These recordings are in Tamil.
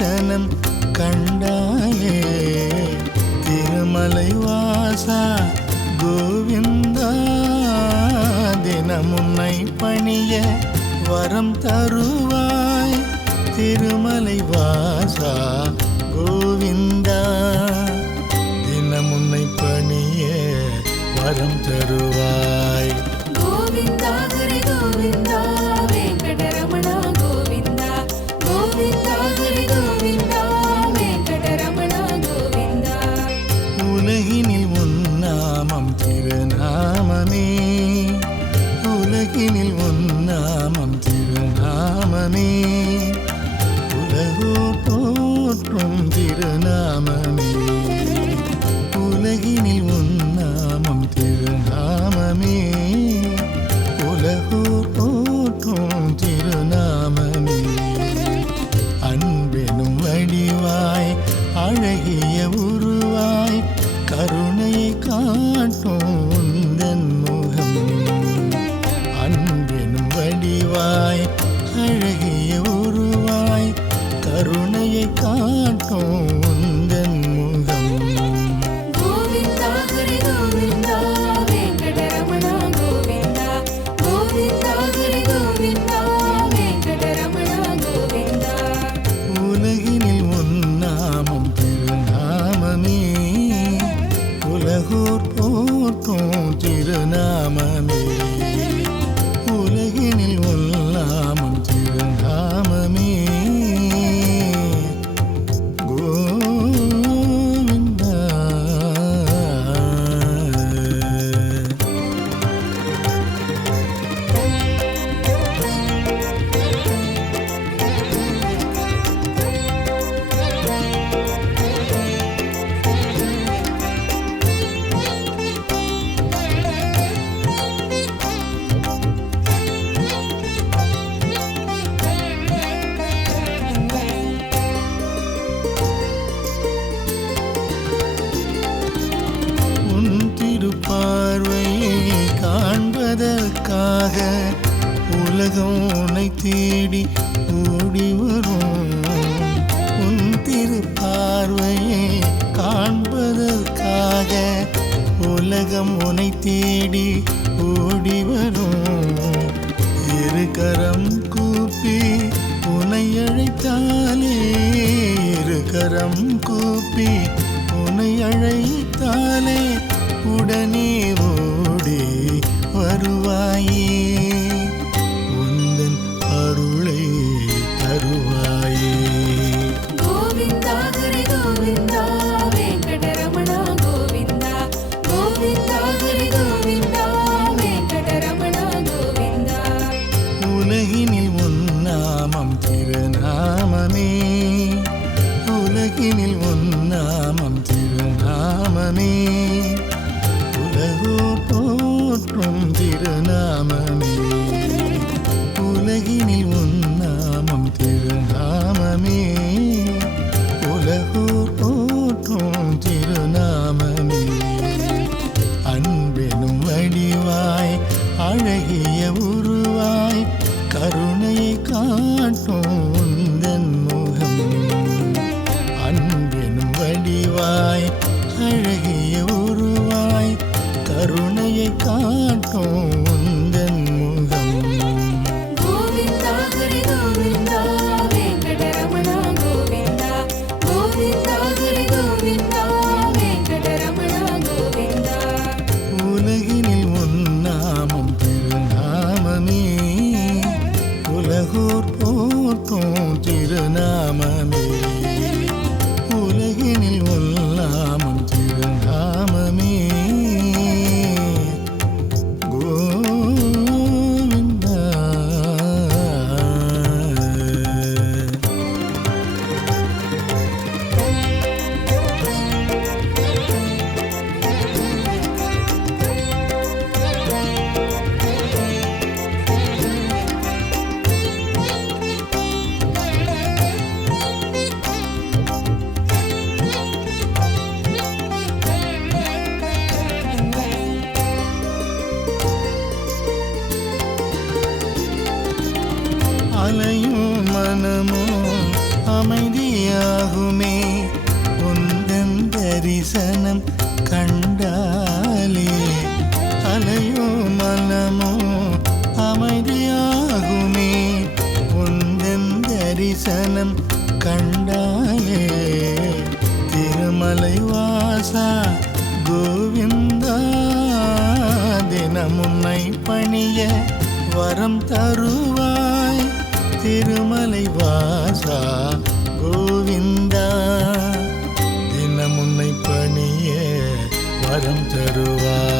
தரிசனம் கண்டாயே. திருமலை வாசா கோவிந்தா. தினமுன்னை பணிய வரம் தருவாய். திருமலை வாசா கோவிந்தா. தினமுன்னை பணிய வரம் தருவாய். namen. காண்பதற்காக உலகம் உன்னை தேடி ஓடி வரும். உன் திருப்பார்வையை காண்பதற்காக உலகம் உன்னை தேடி ஓடி வரும். இரு கரம் கூப்பி உன்னை அழைத்தாலே இரு கரம் கூப்பி உன்னை அழைத்தாலே உடனே 사랑 들어와.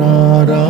Nara.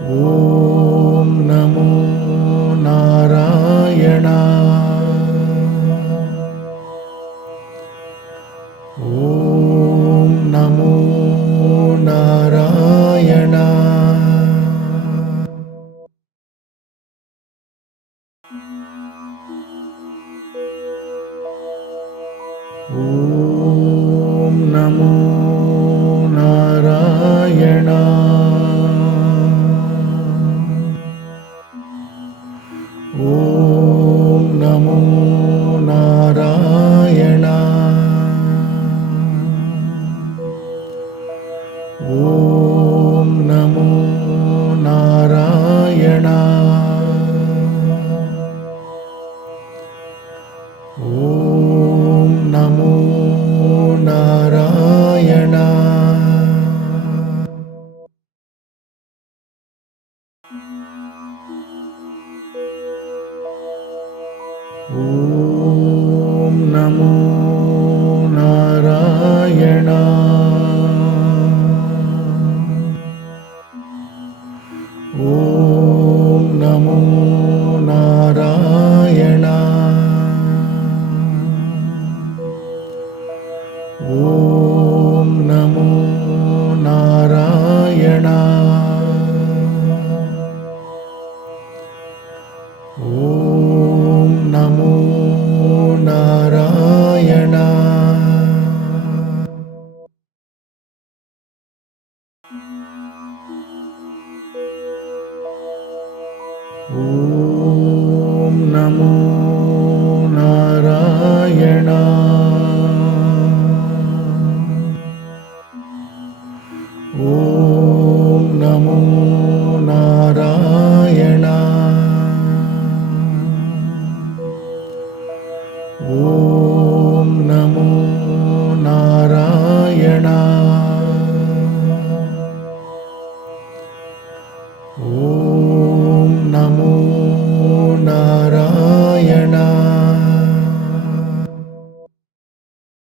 Oh.